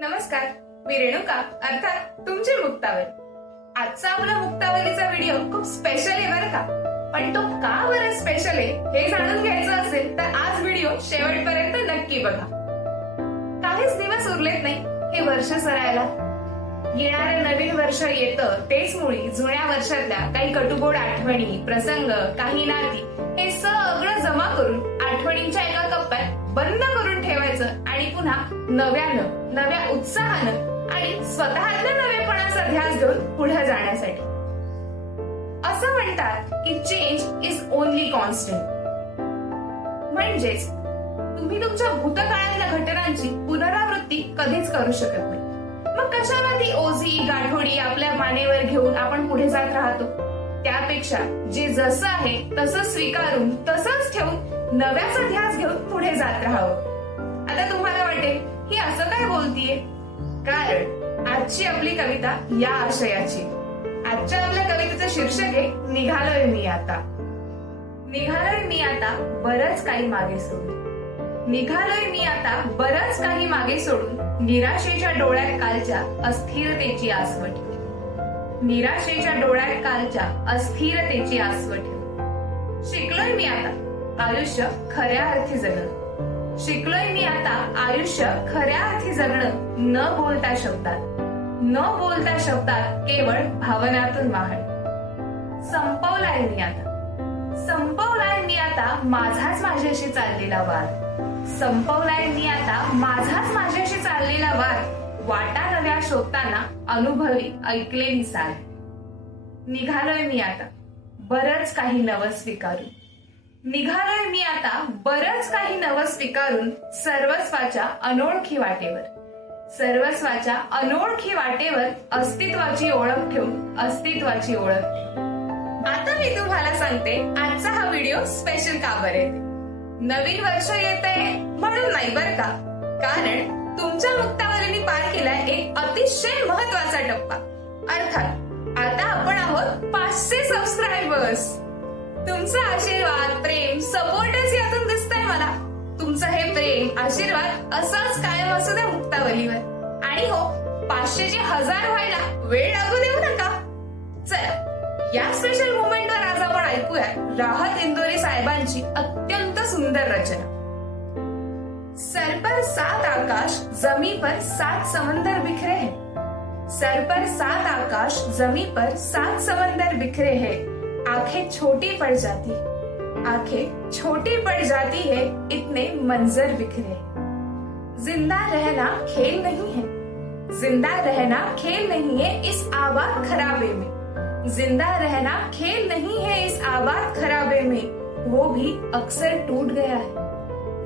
नमस्कार मी रेणुका अर्थात तुमची मुक्तावली. आजचा आपला मुक्तावलीचा व्हिडिओ खूप स्पेशल आहे बरं का? पण तो का बरं स्पेशल आहे हे जाणून घ्यायचं असेल तर आज व्हिडिओ शेवटपर्यंत नक्की बघा. काहीच दिवस उरलेत नाही हे वर्ष सरायला. येणारं नवीन वर्ष येतं तेच मुळी जुन्या वर्षातल्या काही कटुगोड आठवणी प्रसंग काही नाती हे सगळं जमा करून आठवणींच्या एका कप्प्यात बंद करून आणि पुन्हा नव्यानं नव्या उत्साहानं आणि स्वतःतल्या नवेपणाचा ध्यास घेऊन पुढे जाण्यासाठी. असं म्हणतात की चेंज इज ओनली कॉन्स्टंट म्हणजेच तुम्ही तुमच्या भूतकाळातल्या घटनांची पुनरावृत्ती कधीच करू शकत नाही. मग कशाला ती ओझी गाठोडी आपल्या मानेवर घेऊन आपण पुढे जात राहतो? त्यापेक्षा जे जसं आहे तसं स्वीकारून तसंच ठेवून नव्याचा ध्यास घेऊन पुढे जात राहावं. ही असं काय बोलतीये? कारण आजची आपली कविता या आशयाची. आजच्या आपल्या कवितेचं शीर्षक आहे निघालोय मी आता. निघालोय मी आता बरंच काही मागे सोडून. निघालोय मी आता बरंच काही मागे सोडून निराशेच्या डोळ्यात कालच्या अस्थिरतेची आसव ठेवून. निराशेच्या डोळ्यात कालच्या अस्थिरतेची आसव ठेवून. शिकलोय मी आता. आयुष्य खऱ्या अर्थी जगणं. शिकलोय मी आता आयुष्य खऱ्या अर्थी जगणं. न बोलता शब्दात. न बोलता शब्दात केवळ भावनातून वाहण संपवलाय मी आता. संपवलाय मी आता माझाच माझ्याशी चाललेला वाद संपवलाय मी आता माझाच माझ्याशी चाललेला वाद वाटा नव्या शोधताना अनुभवी ऐकलेली साल निघालोय मी आता. बरंच काही नवं स्वीकारू निघालोय मी आता बरंच काही नवं स्वीकारून सर्वस्वाच्या अनोळखी वाटेवर. सर्वस्वाच्या अनोळखी वाटेवर अस्तित्वाची ओळख ठेवून अस्तित्वाची ओळख आता मी तुम्हाला सांगते आजचा हा व्हिडिओ स्पेशल का बरे? नवीन वर्ष येत आहे म्हणून नाही बर का? कारण तुमच्या मुक्तावलीने पार केलाय एक अतिशय महत्त्वाचा टप्पा. अर्थात आता आपण आहोत पाचशे सबस्क्रायबर्स तुमचा आशीर्वाद प्रेम सपोर्ट आशीर्वाद असंच कायम असू द्या मुक्तावलीवर. आणि हो पाचशेचे हजार व्हायला वेळ लागू देऊ नका. चला या स्पेशल मुवमेंटवर आज आपण ऐकूया राहत इंदोरी साहेबांची अत्यंत सुंदर रचना. सर पर सात आकाश जमी पर सात समंदर बिखरे हैं. सर पर सात आकाश जमी पर सात समंदर बिखरे हैं. आंखें छोटी पड़ जाती आँखें छोटी पड़ जाती है, इतने मंजर बिखरे। ज़िंदा रहना खेल नहीं है। ज़िंदा रहना खेल नहीं है इस आबाद खराबे में। ज़िंदा रहना खेल नहीं है इस आबाद खराबे में। वो भी अक्सर टूट गया है।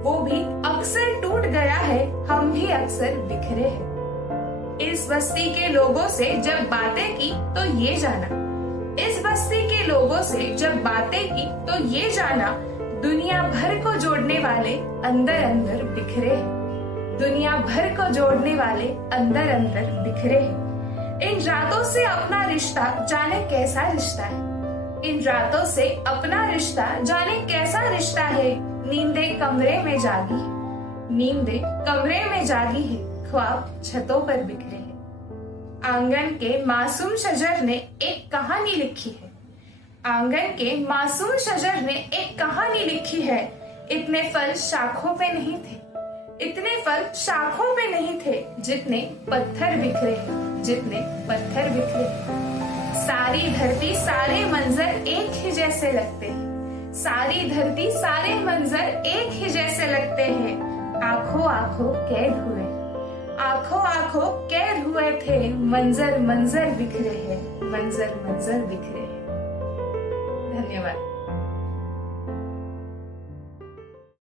वो भी अक्सर टूट गया है, हम भी अक्सर बिखरे हैं। इस बस्ती के लोगों से जब बातें की तो ये जाना। बस्ती के लोगों से जब बातें की तो ये जाना दुनिया भर को जोड़ने वाले अंदर अंदर बिखरे। दुनिया भर को जोड़ने वाले अंदर अंदर बिखरे। इन रातों से अपना रिश्ता जाने कैसा रिश्ता है? इन रातों से अपना रिश्ता जाने कैसा रिश्ता है? नींदे कमरे में जागी। नींदे कमरे में जागी है, ख्वाब छतों पर बिखरे। हैं आँगन के मासूम शजर ने एक कहानी लिखी है। आँगन के मासूम शजर ने एक कहानी लिखी है। इतने फल शाखों पे नहीं थे। इतने फल शाखों पे नहीं थे जितने पत्थर बिखरे जितने पत्थर बिखरे सारी धरती सारे मंजर एक ही जैसे लगते हैं। सारी धरती सारे मंजर एक ही जैसे लगते हैं। आँखों आँखों कैद हुए। आंखों आंखों कैद हुए थे मंजर मंजर बिखरे हैं मंजर मंजर बिखरे हैं। धन्यवाद।